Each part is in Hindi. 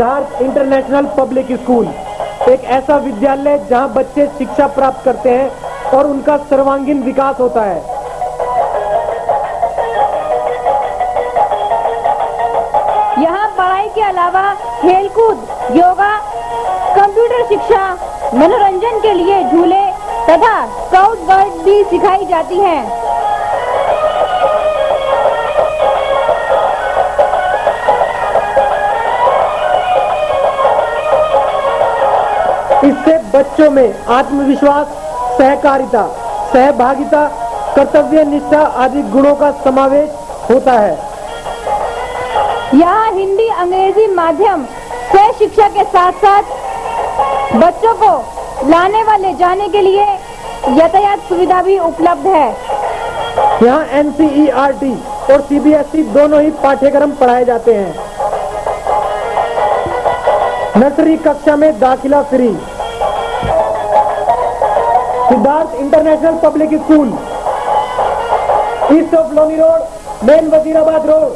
सिद्धार्थ इंटरनेशनल पब्लिक स्कूल एक ऐसा विद्यालय जहां बच्चे शिक्षा प्राप्त करते हैं और उनका सर्वांगीण विकास होता है। यहाँ पढ़ाई के अलावा खेलकूद, योगा, कंप्यूटर शिक्षा, मनोरंजन के लिए झूले तथा स्काउट गाइड भी सिखाई जाती है। इससे बच्चों में आत्मविश्वास, सहकारिता, सहभागिता, कर्तव्य निष्ठा आदि गुणों का समावेश होता है। यहाँ हिंदी, अंग्रेजी माध्यम से शिक्षा के साथ साथ बच्चों को लाने वाले जाने के लिए यातायात सुविधा भी उपलब्ध है। यहाँ NCERT और CBSE दोनों ही पाठ्यक्रम पढ़ाए जाते हैं। नर्सरी कक्षा में दाखिला free. Siddharth international public school, east of Loni road, main Wazirabad road,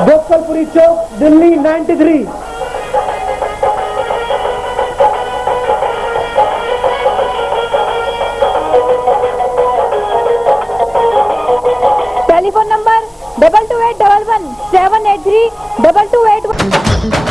Gopalpuri Chowk, Delhi 93। Telephone number 228111 783 2281।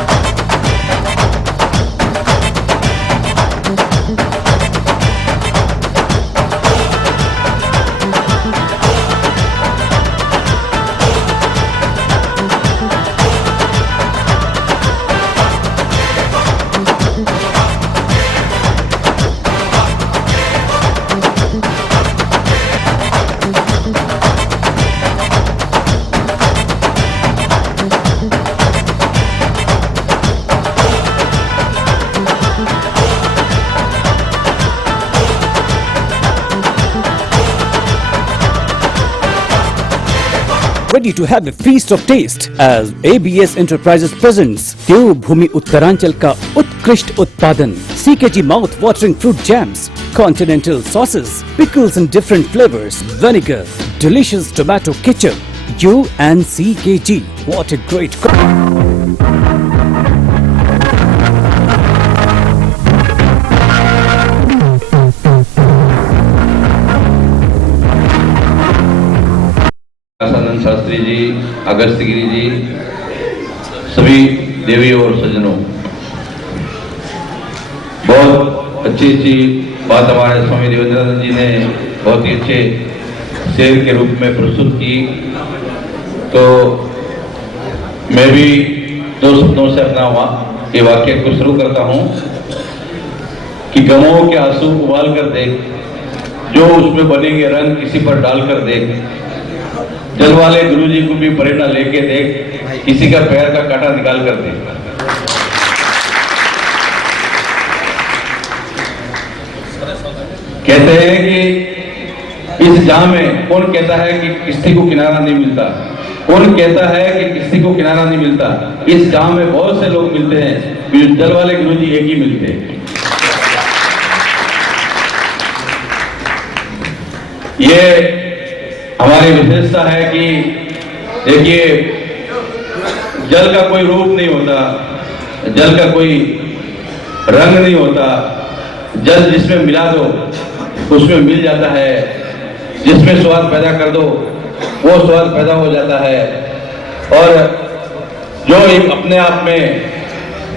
Ready to have a feast of taste as ABS Enterprises presents देवभूमि उत्तरांचल का उत्कृष्ट उत्पादन CKG mouth watering fruit jams, continental sauces, pickles in different flavors, vinegar, delicious tomato ketchup. You and CKG, what a great Shastri ji, अगस्त्यगिरी जी, सभी देवी और सज्जनों, बहुत अच्छी बात हमारे स्वामी देवेंद्रानंद जी ने बहुत ही अच्छे शेर के रूप में प्रस्तुत की। तो मैं भी दो शब्दों से अपना ये वाक्य को शुरू करता हूँ कि गमों के आंसू उबाल कर देख, जो उसमें बनेंगे रंग किसी पर डाल कर देख, जल वाले गुरु जी को भी प्रेरणा लेके देख, किसी का पैर का कांटा निकाल कर देख। कहते हैं कि इस जहां में कौन कहता है कि किसी को किनारा नहीं मिलता, कौन कहता है कि किसी को किनारा नहीं मिलता। इस जहां में बहुत से लोग मिलते हैं, जल वाले गुरु जी एक ही मिलते हैं। ये हमारी विशेषता है कि देखिए, जल का कोई रूप नहीं होता, जल का कोई रंग नहीं होता, जल जिसमें मिला दो उसमें मिल जाता है, जिसमें स्वाद पैदा कर दो वो स्वाद पैदा हो जाता है। और जो अपने आप में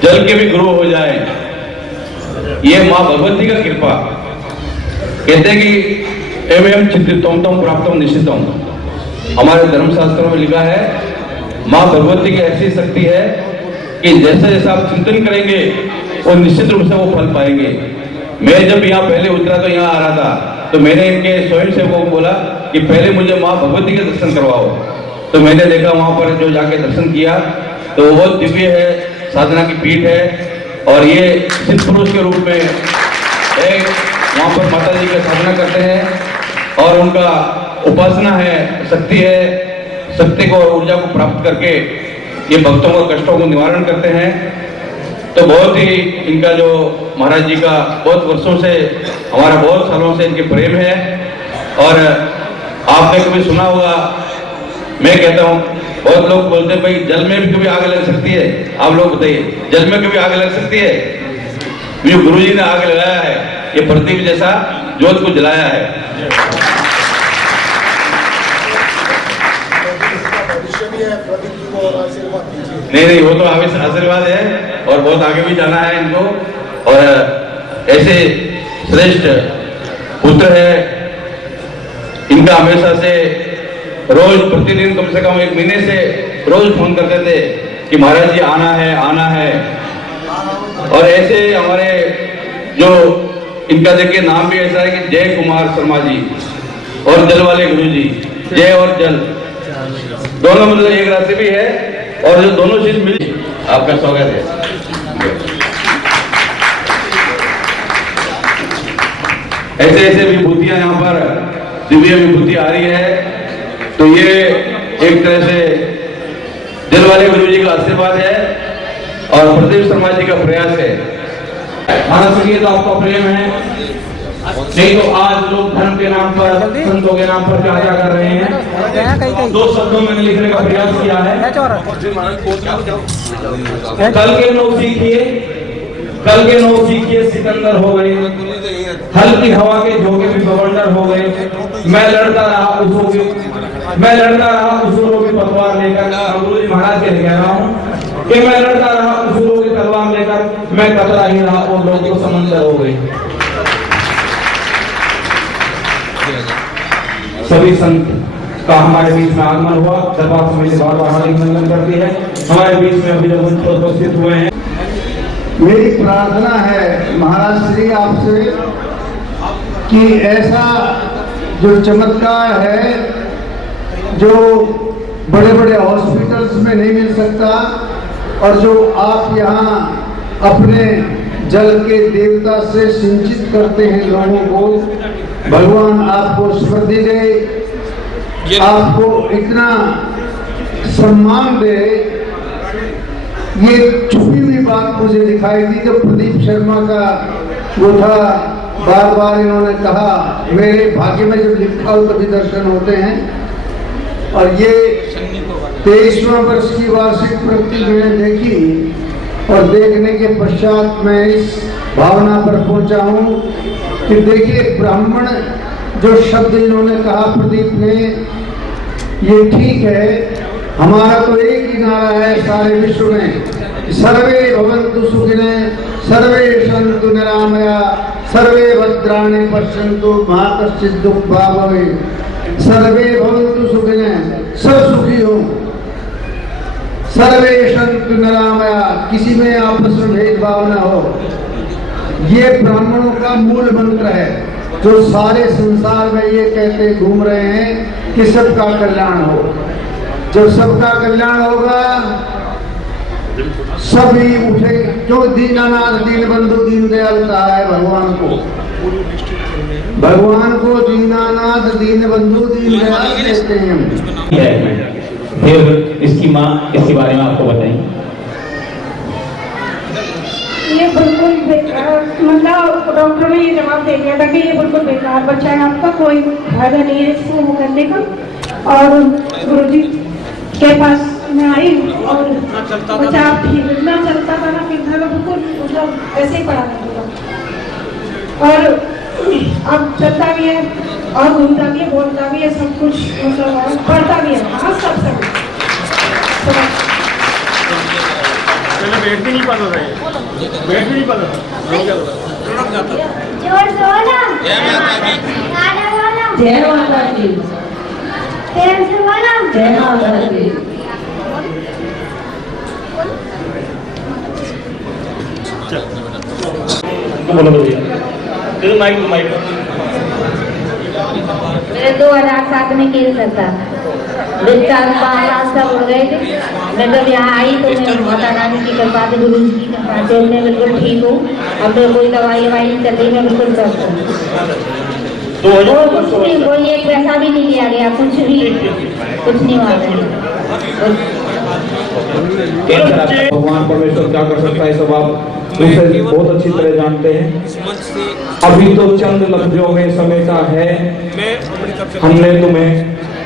जल के भी गुरु हो जाए, ये माँ भगवती का कृपा। कहते हैं कि एवं चिंतितम तम प्राप्तम निश्चितम, हमारे धर्मशास्त्रों में लिखा है माँ भगवती की ऐसी शक्ति है कि जैसा जैसा आप चिंतन करेंगे वो निश्चित रूप से वो फल पाएंगे। मैं जब यहाँ पहले उतरा तो यहाँ आ रहा था, तो मैंने इनके स्वयं सेवकों को बोला कि पहले मुझे माँ भगवती के दर्शन करवाओ। तो मैंने देखा वहाँ पर जो जाके दर्शन किया तो वो दिव्य है, साधना की पीठ है। और ये सिद्ध पुरुष के रूप में एक वहाँ पर माता जी की साधना करते हैं और उनका उपासना है, शक्ति है, शक्ति को ऊर्जा को प्राप्त करके ये भक्तों के कष्टों को निवारण करते हैं। तो बहुत ही इनका जो महाराज जी का बहुत वर्षों से, हमारा बहुत सालों से इनके प्रेम है। और आपने कभी सुना होगा, मैं कहता हूँ बहुत लोग बोलते हैं भाई जल में भी कभी आग लग सकती है, आप लोग बताइए जल में कभी आग लग सकती है? जो गुरुजी ने आग लगाया है, ये प्रदीप जैसा ज्योत को जलाया है। नहीं, वो तो आशीर्वाद है और बहुत आगे भी जाना है इनको, और ऐसे श्रेष्ठ पुत्र है, इनका हमेशा से रोज प्रतिदिन कम से कम 1 महीने से रोज फोन करते थे कि महाराज जी आना है। और ऐसे हमारे जो इनका देखिए नाम भी ऐसा है कि जय कुमार शर्मा जी और जल वाले गुरु जी, जय और जल दोनों मतलब एक राशि भी है, और जो दोनों चीज मिली, आपका स्वागत है। ऐसे विभूतियां यहाँ पर दिव्य विभूति आ रही है, तो ये एक तरह से जल वाले गुरु जी का आशीर्वाद है और प्रदीप शर्मा जी का प्रयास है। महाराज जी तो आपका प्रेम है, नहीं तो आज लोग धर्म के नाम पर, संतों के नाम पर क्या कर रहे हैं। 2 शब्दों में लिखने का प्रयास किया है। कल के लोग सीखिए सिकंदर हो गए, हल्की हवा के झोंके भी बवंडर हो गए। मैं लड़ता रहा उसूलों की पतवार लेकर, गुरु जी महाराज के कह रहा हूँ कि मैं लड़ता रहा उसूलों की तलवार लेकर, मैं कतरा ही रहा और लोग तो समंदर हो गए। सभी संत का हमारे बीच में आगमन हुआ, दरबार समिति बार-बार हार्दिक अभिनंदन करती है। हमारे बीच में अभी जब उपस्थित हुए हैं, मेरी प्रार्थना है महाराज श्री आपसे कि ऐसा जो चमत्कार है जो बड़े बड़े हॉस्पिटल्स में नहीं मिल सकता, और जो आप यहाँ अपने जल के देवता से सिंचित करते हैं लोगों को, भगवान आपको स्मृति दे, आपको इतना सम्मान दे। ये छुपी हुई बात मुझे दिखाई दी जब प्रदीप शर्मा का वो था, बार बार इन्होंने कहा, मेरे भाग्य में जब लिखा हो तभी दर्शन होते हैं। और ये 23वां वर्ष की वार्षिक प्रवृत्ति मैंने देखी, और देखने के पश्चात मैं इस भावना पर पहुंचा हूँ कि देखिए ब्राह्मण जो शब्द इन्होंने कहा प्रदीप ने, ये ठीक है। हमारा तो एक ही नारा है सारे विश्व में, सर्वे भवन्तु सुखिनः, सर्वे सन्तु निरामया, सर्वे भद्राणि पश्यन्तु मा कश्चित् दुःखभाग् भवेत्। सर्वे भवन्तु सुखिनः, सब सुखी हो, सर्वे सन्तु निरामया, किसी में आपस में भेदभाव न हो। ये ब्राह्मणों का मूल मंत्र है, जो सारे संसार में ये कहते घूम रहे हैं कि सबका कल्याण हो। जब सबका कल्याण होगा सभी उठे, जो दीनानाथ दीन बंधु दीन दयाल कहा है भगवान को दीनानाथ दीन बंधु दीन दयाल कहते हैं। फिर इसकी माँ इसके बारे में आपको बताएं। ये बिल्कुल मतलब डॉक्टर ने ये जवाब दे दिया था कि ये बिल्कुल बेकार बच्चा है, आपका कोई फायदा नहीं है इसको वो करने का। और गुरुजी के पास मैं आई और बच्चा ठीक ना चलता था ना फिरता था, बिल्कुल मतलब ऐसे ही पड़ा था, और अब चलता भी है और घूमता भी है, बोलता भी है, सब कुछ मतलब पढ़ता भी है। हाँ सब बैठ भी नहीं पाता था, बैठ भी नहीं पाता था। जय माता दी, जय माता दी। बोलो भैया, माइक 2007 में कैंसर था, 4-5 रास्ता उड़ गए थे। मैं जब यहाँ आई तो मैं माता रानी की कृपा से, गुरु जी की कृपा से मैं बिल्कुल ठीक हूँ। अब तो कोई दवाई नहीं चल रही, मैं बिल्कुल स्वस्थ हूँ। कोई एक पैसा भी नहीं लिया गया, कुछ नहीं हुआ। भगवान परमेश्वर क्या कर सकता है सब आप दूसरे बहुत अच्छी तरह जानते हैं। अभी तो चंद लफ्जों में समेटा है हमने तुम्हें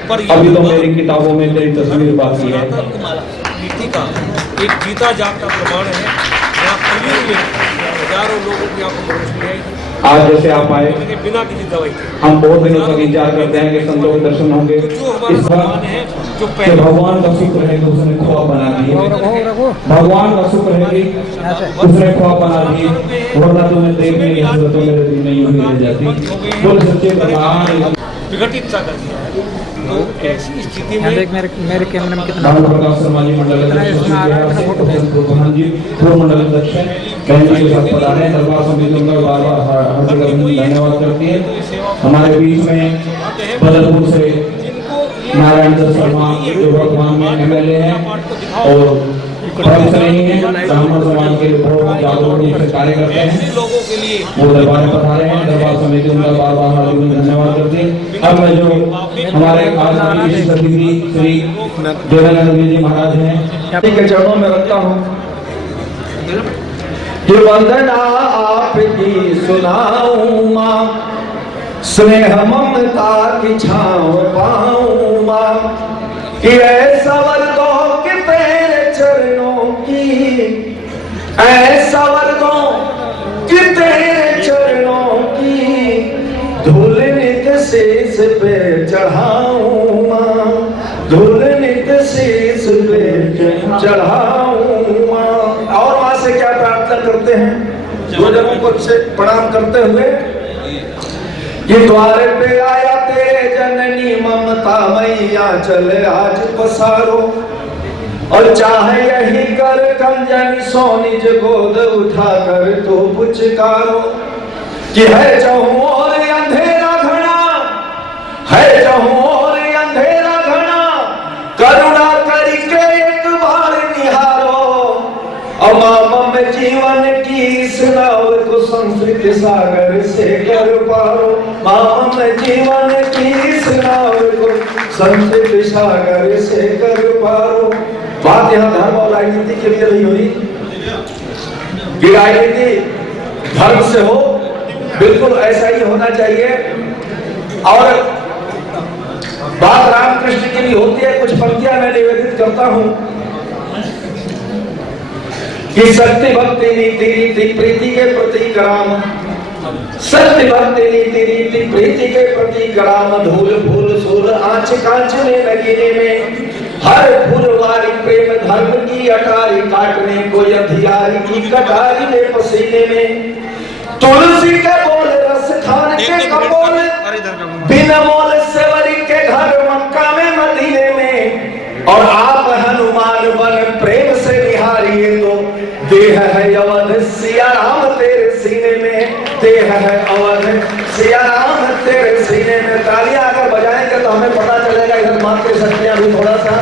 अभी तो मेरी किताबों में तेरी तस्वीर बाकी है। नीति का एक जीता जागता प्रमाण है। यहाँ कलयुग में हजारों लोगों की आपको रोशनी आई आज जैसे आप आए, बिना किसी दवाई के। हम बहुत दिनों तक इंतजार करते हैं कि संतों के दर्शन होंगे। जो हमारे इस बार भगवान है जो कि पहले भगवान का शुक्र है कि उसने ख्वाब बना दिए। भगवान का शुक्र है कि उसने ख्वाब बना दिए, वरना तुम्हें देखने की हसरत तो मेरे दिल में यूं ही रह जाती। बोले सच्चे भगवान विघटित सा कर दिया है। तो ऐसी स्थिति में मेरे कैमरे में कितना राम प्रकाश शर्मा जी मंडल प्रधान जी पूर्व मंडल अध्यक्ष हैं, बहन जी के साथ पधारे हैं। दरबार समिति उनका बार बार हार्दिक धन्यवाद करती है। हमारे बीच में बदलपुर से नारायण दत्त शर्मा जो वर्तमान में एमएलए हैं और फर्क नहीं है, ब्राह्मण समाज के बहुत जागरूक रूप से कार्य करते हैं, लोगों के लिए वो दरबार में पधारे हैं। दरबार समिति उनका बार बार हार्दिक धन्यवाद करती है। अब मैं जो हमारे आज की विशेष अतिथि श्री देवानंद जी महाराज हैं के चरणों में रखता हूँ। ये वंदना आपकी सुनाऊं माँ, स्नेह ममता की छाँव पाऊं माँ, कि ऐसा वर्गों के तेरे चरणों की, ऐसा वर्गों के तेरे चरणों की धूल नित शीश पे चढ़ाऊं माँ, धूल नित शीश पे चढ़ाऊं माँ। और माँ से क्या प्रार्थना करते हैं गुरुजनों को से प्रणाम करते हुए, ये द्वार पे आया तेरे जननी ममता मैया, चले आज पसारो और चाहे यही कर कंजन सो निज गोद उठाकर तो पुचकारो, कि है जहूं और अंधेरा घना, है जहूं और अंधेरा घना, करुणा करके एक बार निहारो, और मामम जीवन की इस नाव को संस्कृत सागर से कर पारो, मामम जीवन की इस नाव को संस्कृत सागर से कर पारो। बात यहाँ धर्म और राजनीति के लिए नहीं हुई कि राजनीति धर्म से हो, बिल्कुल ऐसा ही होना चाहिए। और बात रामकृष्ण की भी होती है। कुछ पंक्तियां मैं निवेदित करता हूं कि सत्य भक्ति नीति रीति प्रीति के प्रतीक राम, सत्य भक्ति नीति रीति प्रीति के प्रतीक राम, धूल फूल सूल आंच कांच में नगीने में, हर फूलवारी प्रेम धर्म की अटारी, काटने को अधियारी की कटारी में पसीने में, तुलसी के बोल रस खान के कपोल, बिना मोल सेवरी के घर मक्का में मदीने में, और आप हनुमान बन प्रेम से निहारिए तो देह है अवध सिया राम तेरे सीने में, देह है अवध सिया राम तेरे सीने में। तालियां अगर बजाएंगे तो हमें पता चलेगा इधर मात्र शक्तियां भी थोड़ा सा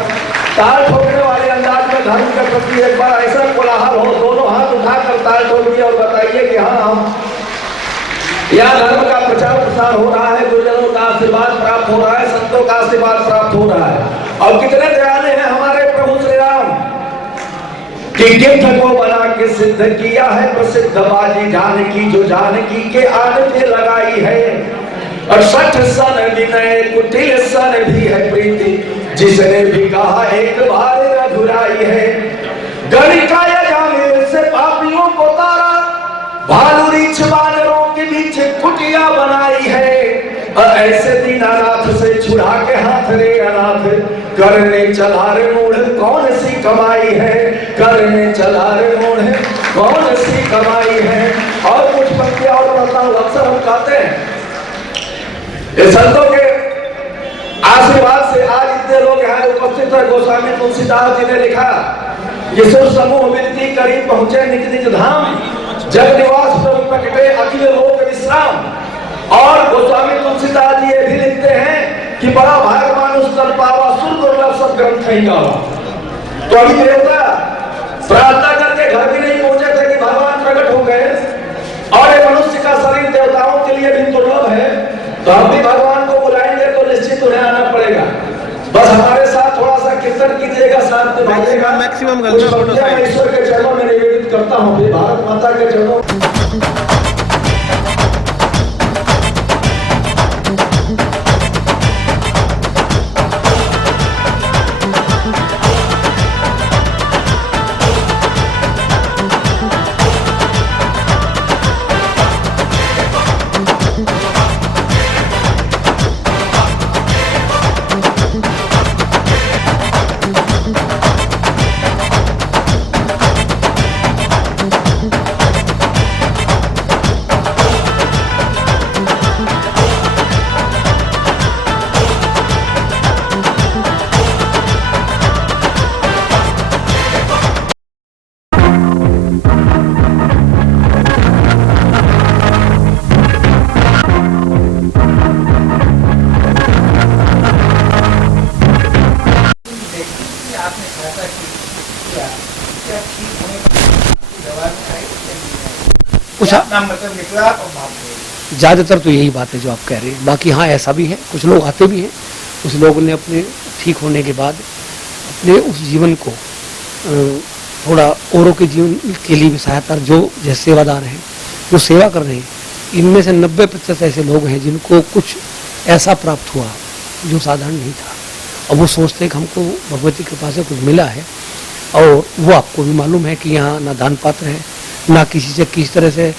ताल ठोकने वाले अंदाज में धर्म के प्रति एक बार ऐसा कोलाहल हो, दोनों हाथ उठाकर ताल ठोकिए और बताइए कि हाँ हम यह धर्म का प्रचार प्रसार हो रहा है, गुरुजनों का आशीर्वाद प्राप्त हो रहा है, संतों का आशीर्वाद प्राप्त हो रहा है। और कितने दयालु हैं हमारे प्रभु श्री राम कि गिद्ध को बना के सिद्ध किया है प्रसिद्ध बाजी जानकी, जो जानकी के आन पे लगाई है, और 60 सन विनय कुटिल सन भी है प्रीति, जिसने भी कहा एक बार अधुराई है। गणिका जामिल से पापियों को तारा, भालू रीछ बानरों के बीच कुटिया बनाई है, और ऐसे दीनानाथ से छुड़ा के हाथ रे अनाथ, करने चला रे मूढ़ कौन सी कमाई है, करने चला रे मूढ़ कौन सी कमाई है। और कुछ पंक्तियां और पढ़ता हूं। अक्सर हम कहते हैं ये संतों के आशीर्वाद से आज इतने लोग यहाँ उपस्थित है। गोस्वामी तुलसीदास जी ने लिखा कि सुर समूह मिलती करीब पहुंचे निज निज धाम, जग निवास प्रभु प्रकटे अखिल लोक विश्राम। और गोस्वामी तुलसीदास जी ये भी लिखते हैं कि बड़ा भाग मानुष कर पावा, सुर दुर्लभ सब ग्रंथ ही गावा। तो अभी देवता प्रार्थना करके घर भी नहीं पहुंचे थे कि भगवान प्रकट हो गए, और ये मनुष्य का शरीर देवताओं के लिए भी दुर्लभ है, तो हम भी भगवान को बुलाएंगे तो निश्चित उन्हें आना पड़ेगा। बस हमारे साथ थोड़ा सा कीर्तन कीजिएगा, शांति भाइएगा। मैक्सिमम ईश्वर के चरणों में निवेदित करता हूँ, भारत माता के चरणों। कुछ ज़्यादातर तो यही बात है जो आप कह रहे हैं। बाकी हाँ ऐसा भी है, कुछ लोग आते भी हैं, कुछ लोगों ने अपने ठीक होने के बाद अपने उस जीवन को थोड़ा औरों के जीवन के लिए भी सहायता, जो जैसे सेवादार हैं जो सेवा कर रहे हैं, इनमें से 90% ऐसे लोग हैं जिनको कुछ ऐसा प्राप्त हुआ जो साधारण नहीं था। अब वो सोचते हैं कि हमको भगवती की कृपा से कुछ मिला है, और वो आपको भी मालूम है कि यहाँ ना दान पात्र है, ना किसी से किस तरह से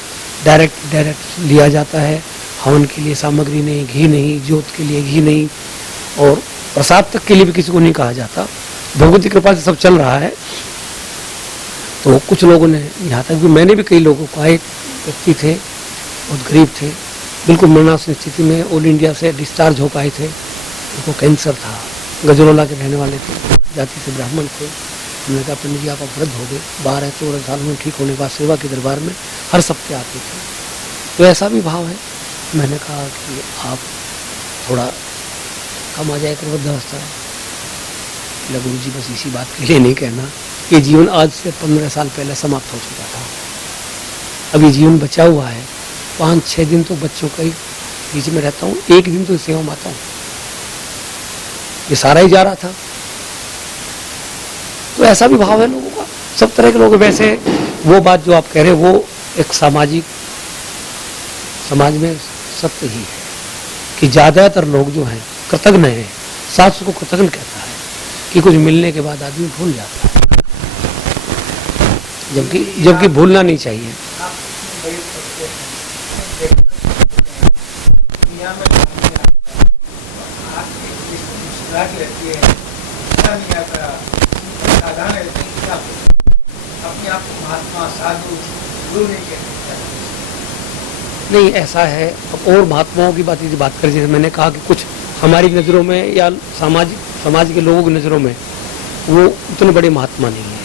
डायरेक्ट लिया जाता है। हवन के लिए सामग्री नहीं, घी नहीं, ज्योत के लिए घी नहीं, और प्रसाद तक के लिए भी किसी को नहीं कहा जाता। भगवती की कृपा से सब चल रहा है। तो कुछ लोगों ने, यहाँ तक भी मैंने भी कई लोगों को, एक व्यक्ति थे बहुत गरीब थे, बिल्कुल मरणासन स्थिति में ऑल इंडिया से डिस्चार्ज हो पाए थे, उनको कैंसर था, गजरौला के रहने वाले थे, जाति से ब्राह्मण थे। उन्होंने कहा पंडित जी आप वृद्ध हो गए, 12-14 साल में ठीक होने के बाद सेवा के दरबार में हर सप्ते आते थे। तो ऐसा भी भाव है। मैंने कहा कि आप थोड़ा कम आ जाए कर वृद्धावस्था है। गुरु जी बस इसी बात के लिए नहीं कहना, ये जीवन आज से 15 साल पहले समाप्त हो चुका था। अभी जीवन बचा हुआ है। 5-6 दिन तो बच्चों का ही बीच में रहता हूँ, 1 दिन तो सेवा में आता हूँ। ये सारा ही जा रहा था। तो ऐसा भी भाव है लोगों का, सब तरह के लोग। वैसे वो बात जो आप कह रहे हैं वो एक सामाजिक, समाज में सत्य ही है कि ज्यादातर लोग जो हैं कृतज्ञ हैं। शास्त्र को कृतज्ञ कहता है कि कुछ मिलने के बाद आदमी भूल जाता है, जबकि भूलना नहीं चाहिए। नहीं ऐसा है। अब और महात्माओं की बात करें, जैसे मैंने कहा कि कुछ हमारी नज़रों में या समाज के लोगों की नज़रों में वो उतने बड़े महात्मा नहीं है,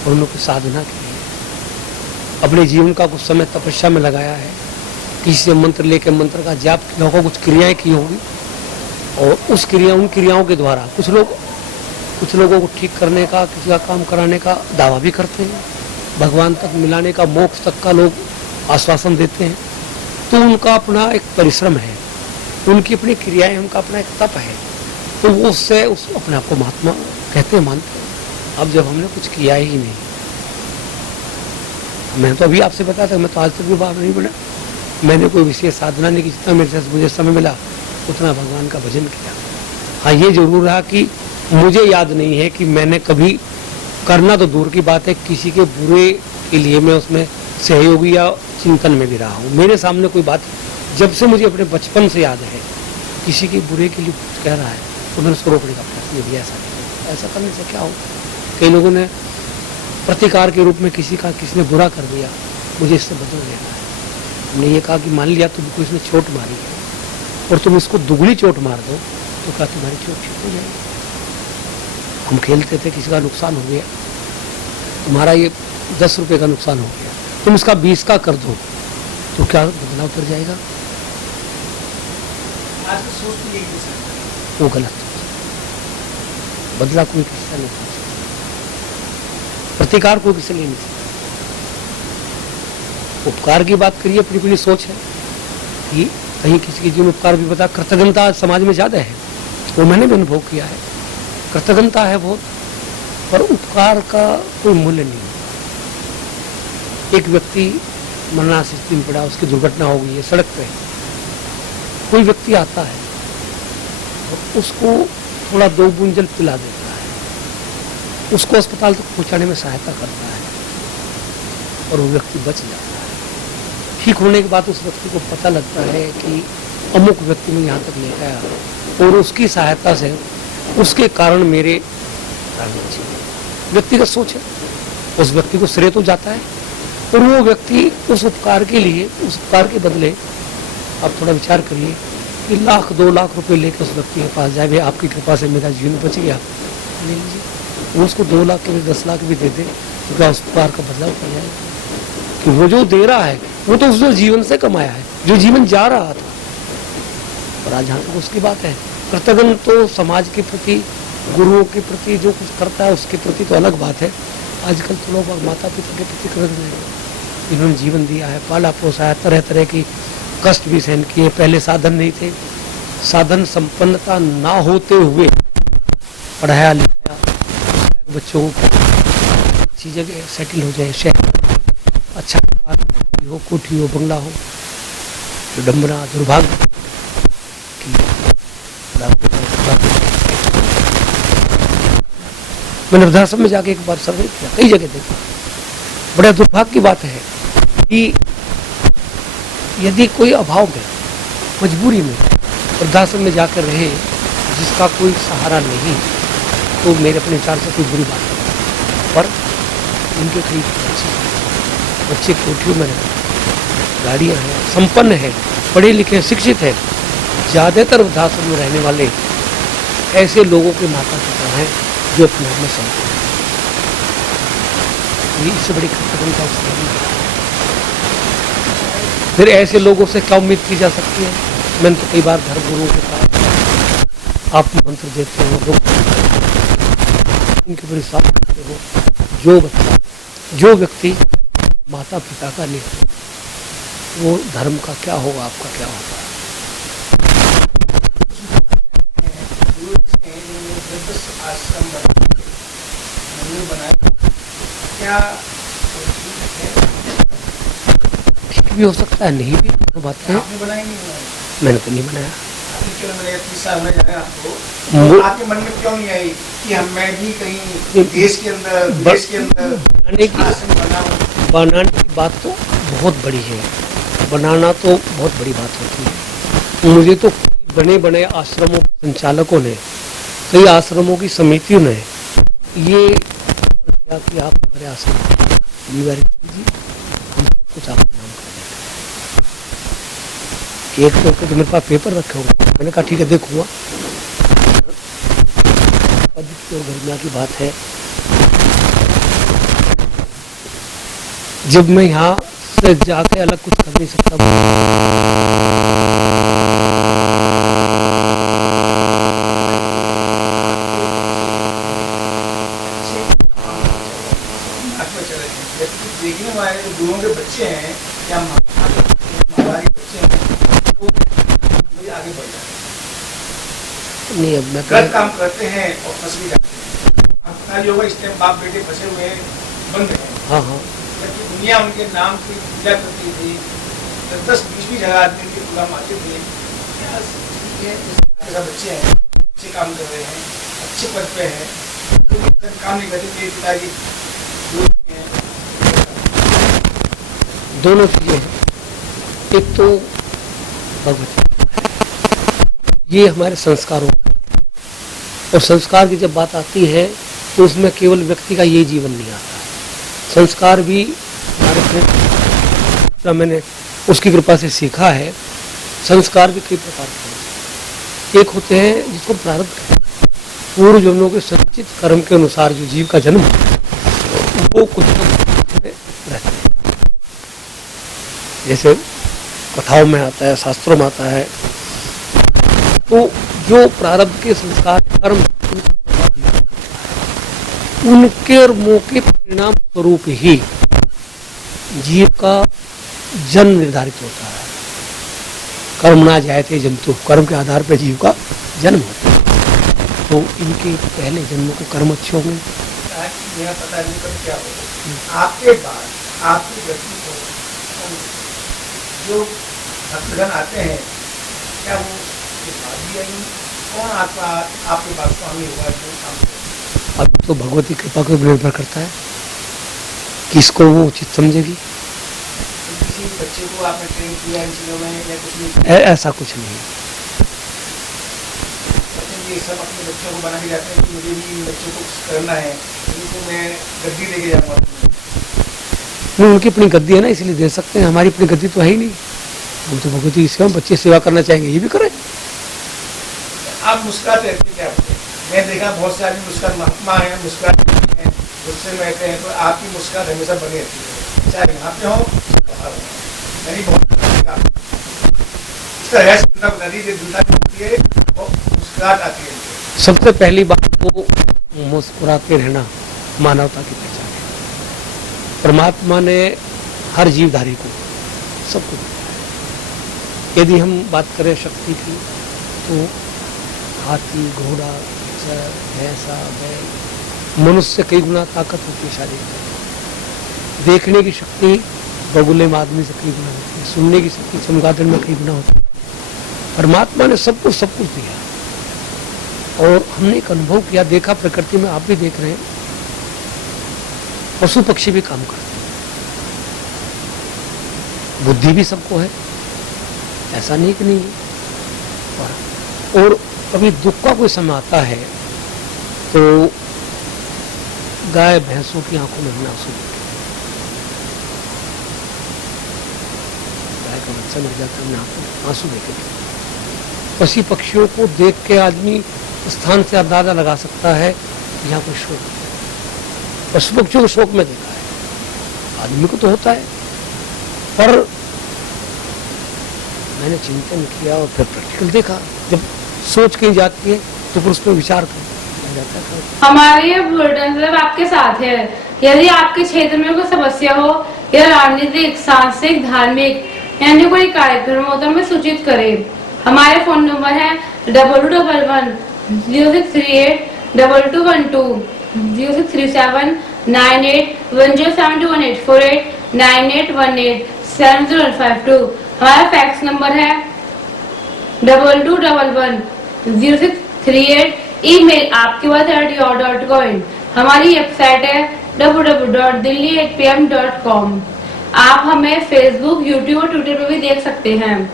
और उन्होंने साधना की है, अपने जीवन का कुछ समय तपस्या में लगाया है, किसी से मंत्र लेकर मंत्र का जाप किया होगा, कुछ क्रियाएं की होगी, और उन क्रियाओं के द्वारा कुछ लोगों को ठीक करने का, किसी का काम कराने का दावा भी करते हैं, भगवान तक मिलाने का, मोक्ष तक का लोग आश्वासन देते हैं। तो उनका अपना एक परिश्रम है, उनकी अपनी क्रियाएं, उनका अपना एक तप है, तो वो उससे अपने आप को महात्मा कहते हैं, मानते हैं। अब जब हमने कुछ किया ही नहीं, मैं तो अभी आपसे बताया था, मैं तो आज तक भी बाहर नहीं बना, मैंने कोई विशेष साधना नहीं की, जितना मेरे से मुझे समय मिला उतना भगवान का भजन किया। हाँ ये जरूर रहा कि मुझे याद नहीं है कि मैंने कभी, करना तो दूर की बात है, किसी के बुरे के लिए मैं उसमें सहयोगी या चिंतन में भी रहा हूँ। मेरे सामने कोई बात, जब से मुझे अपने बचपन से याद है, किसी के बुरे के लिए कुछ कह रहा है तो मैंने उसको रोकने का प्रयत्न किया। ऐसा करने से क्या हो। कई लोगों ने प्रतिकार के रूप में किसी ने बुरा कर दिया, मुझे इससे बदल लेना है। हमने ये कहा कि मान लिया तुमको इसने चोट मारी है और तुम इसको दुगनी चोट मार दो तो क्या तुम्हारी चोट ठीक हो जाएगी। हम खेलते थे, किसी का नुकसान हो गया, तुम्हारा ये 10 रुपए का नुकसान हो गया, तुम इसका 20 का कर दो तो क्या बदला उतर जाएगा। वो गलत, बदला कोई किसी का नहीं, प्रतिकार कोई किसी नहीं सकता। उपकार की बात करिए, अपनी अपनी सोच है कि कहीं किसी के जीवन उपकार भी बता। कृतज्ञता समाज में ज्यादा है, वो मैंने भी अनुभव किया है। कृतज्ञता है बहुत, पर उपकार का कोई मूल्य नहीं। एक व्यक्ति मरणासन स्थिति में पड़ा, उसकी दुर्घटना हो गई है, सड़क पे कोई व्यक्ति आता है और उसको थोड़ा 2 बूंद जल पिला देता है, उसको अस्पताल तक पहुंचाने में सहायता करता है और वो व्यक्ति बच जाता है। ठीक होने के बाद उस व्यक्ति को पता लगता है कि अमुक व्यक्ति ने यहाँ तक ले आया और उसकी सहायता से, उसके कारण मेरे प्राण बचे। व्यक्तिगत सोच है, उस व्यक्ति को श्रेय तो जाता है और वो व्यक्ति उस उपकार के लिए, उस उपकार के बदले, आप थोड़ा विचार करिए कि 1-2 लाख रुपए लेकर उस व्यक्ति के पास जाए, भाई आपकी कृपा से मेरा जीवन बच गया, ले लीजिए। वो उसको 2 लाख के 10 लाख भी दे दे तो क्या उस उपकार का बदलाव कर जाएगा। कि वो जो दे रहा है वो तो उसने जीवन से कमाया है, जो जीवन जा रहा था। और आज जहाँ तक उसकी बात है, कृतज्ञ तो समाज के प्रति, गुरुओं के प्रति जो कुछ करता है उसके प्रति तो अलग बात है। आजकल तो लोग माता पिता के प्रति कृतज्ञ नहीं, इन्होंने जीवन दिया है, पाला पोसा है, तरह तरह की कष्ट भी सहन किए। पहले साधन नहीं थे, साधन संपन्नता ना होते हुए पढ़ाया लिखाया बच्चों को, अच्छी जगह सेटल हो जाए, शहर अच्छा हो, कोठी हो, बंगला हो। विडम्बना, दुर्भाग्य कि मैंने वृद्धाश्रम में जाके एक बार सर्वे किया, कई जगह देखा। बड़ा दुर्भाग्य की बात है कि यदि कोई अभाव में, मजबूरी में वृद्धाश्रम में जाकर रहे, जिसका कोई सहारा नहीं, तो मेरे अपने विचार से कोई बुरी बात नहीं। पर इनके करीब बच्चे कोठियों में रहते, गाड़ियाँ हैं, संपन्न है, पढ़े लिखे शिक्षित है। ज़्यादातर वृद्धाश्रम में रहने वाले ऐसे लोगों के माता पिता हैं जो अपने आप में संपन्न हैं। इससे बड़ी खतरनाक का नहीं है। फिर ऐसे लोगों से क्या उम्मीद की जा सकती है? मैंने तो कई बार धर्म गुरुओं के पास आप मंत्र देते हो, उनके बड़ी साफ करते हो। जो व्यक्ति माता पिता का नहीं हो, वो धर्म का क्या होगा, आपका क्या होगा? ठीक भी हो सकता है, नहीं भी, वो बात है। मैंने तो नहीं बनाया। आपके मन में क्यों नहीं आई कि मैं भी कहीं देश के अंदर बनाने की बात तो बहुत बड़ी है, बनाना तो बहुत बड़ी बात होती है। मुझे तो बने बने आश्रमों के संचालकों ने, कई आश्रमों की समितियों ने ये किया कि आप हमारे आश्रम कुछ आप नाम कर एक तो मेरे पास पेपर रखे होंगे। मैंने कहा ठीक है, देखूंगा। पद की और गरिमा की बात है। जब मैं यहाँ से जाके अलग कुछ कर नहीं सकता, देखने वाले गुरुओं के बच्चे हैं या हमारे बच्चे हैं, तो मुझे आगे बढ़ जाते नहीं। अब मैं गलत काम करते हैं और फंस भी जाते हैं। आपका योगा इस टाइम बाप बेटे फंसे हुए बंद है। हाँ हाँ, जबकि दुनिया उनके नाम की पूजा करती थी, 10-20 जगह आदमी उनके पूरा मारते थे। बच्चे हैं, अच्छे काम कर रहे हैं, अच्छे पद पे हैं, काम नहीं करते। मेरे पिताजी दोनों चीजें हैं। एक तो भगवत, ये हमारे संस्कारों, और संस्कार की जब बात आती है तो उसमें केवल व्यक्ति का ये जीवन नहीं आता, संस्कार भी हमारे, मैंने उसकी कृपा से सीखा है। संस्कार भी कई प्रकार के हैं। एक होते हैं जिसको प्रारब्ध, पूर्व जन्मों के संचित कर्म के अनुसार जो जीव का जन्म वो कुछ रहते हैं, जैसे कथाओं में आता है, शास्त्रों में आता है। तो जो प्रारब्ध के संस्कार कर्म, उनके कर्मों के परिणाम स्वरूप ही जीव का जन्म निर्धारित होता है। कर्मणा जायते जंतु, कर्म के आधार पर जीव का जन्म होता है। तो इनके पहले जन्मों के कर्म अच्छे होंगे। मेरा पता नहीं कब क्या होगा। आपके बाद आपकी व्यक्ति को जो भक्तगण आते हैं, क्या वो कौन आपके पास स्वामी होगा जो काम? अब तो भगवती कृपा को निर्भर करता है, किसको वो उचित समझेगी। किसी बच्चे को आपने ट्रेन किया इन चीजों में या कुछ नहीं? ऐसा कुछ नहीं है। ये सब अपने बच्चों को बना के जाते हैं कि मुझे भी इन बच्चों को कुछ करना है, इनको मैं गद्दी देके जाऊंगा। नहीं, उनकी अपनी गद्दी है ना, इसलिए दे सकते हैं। हमारी अपनी गद्दी तो है ही नहीं। हम तो भगवती की बच्चे सेवा करना चाहेंगे, ये भी करें। आप मुस्कुराते रहते क्या? मैं देखा बहुत से आदमी मुस्कुराते, महात्मा है, मुस्कुराते हैं, गुस्से में रहते हैं, तो आपकी मुस्कुराहट हमेशा बनी रहती है, चाहे यहाँ पे हो बाहर हो। मैंने बहुत इसका रहस्य बता दीजिए, दुनिया होती है और मुस्कुराहट आती है। सबसे पहली बात तो मुस्कुराते रहना मानवता की पहचान है। परमात्मा ने हर जीवधारी को सबको देता है। यदि हम बात करें शक्ति की तो हाथी, घोड़ा, भैंसा, बैल, मनुष्य से कई गुना ताकत होती है शारीरिक। देखने की शक्ति बगुले में आदमी से कई गुना होती है, सुनने की शक्ति चमगादड़ में कई गुना होती है। परमात्मा ने सब कुछ दिया और हमने एक अनुभव किया, देखा प्रकृति में, आप भी देख रहे हैं, पशु पक्षी भी काम करते हैं, बुद्धि भी सबको है, ऐसा नहीं कि नहीं है। और कभी दुख का कोई समय आता है तो गाय भैंसों की आंखों में आंसू दिखते, गाय का बच्चा मर जाता है, आंखों में आंसू देखे। पशु पक्षियों को देख के आदमी स्थान से अंदाजा लगा सकता है यहाँ कोई शोक, पशु पक्षियों को शोक में देखा है, आदमी को तो होता है। पर मैंने चिंतन किया और फिर प्रैक्टिकल देखा, जब सोच कहीं जाती है तो फिर उस पर विचार कर जाता है। हमारे बुलेटिन क्लब आपके साथ है। यदि आपके क्षेत्र में कोई समस्या हो या राजनीतिक, सांस्कृतिक, धार्मिक यानी कोई कार्यक्रम हो तो हमें सूचित करें। हमारे फोन नंबर है 2211 0638 2212 0637 98 107218 48 9818 7052। हमारा फैक्स नंबर है 2211 0638। ईमेल आपकीबात@yahoo.com। हमारी वेबसाइट है www.delhi8pm.com। आप हमें फेसबुक, यूट्यूब और ट्विटर पर भी देख सकते हैं।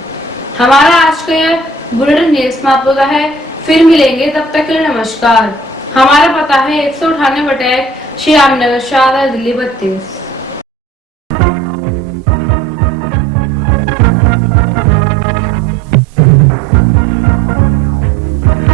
हमारा आज का यह बुलेटिन यहीं समाप्त होता है। फिर मिलेंगे, तब तक के लिए नमस्कार। हमारा पता है 198 श्याम नगर, शाहदरा, दिल्ली 32।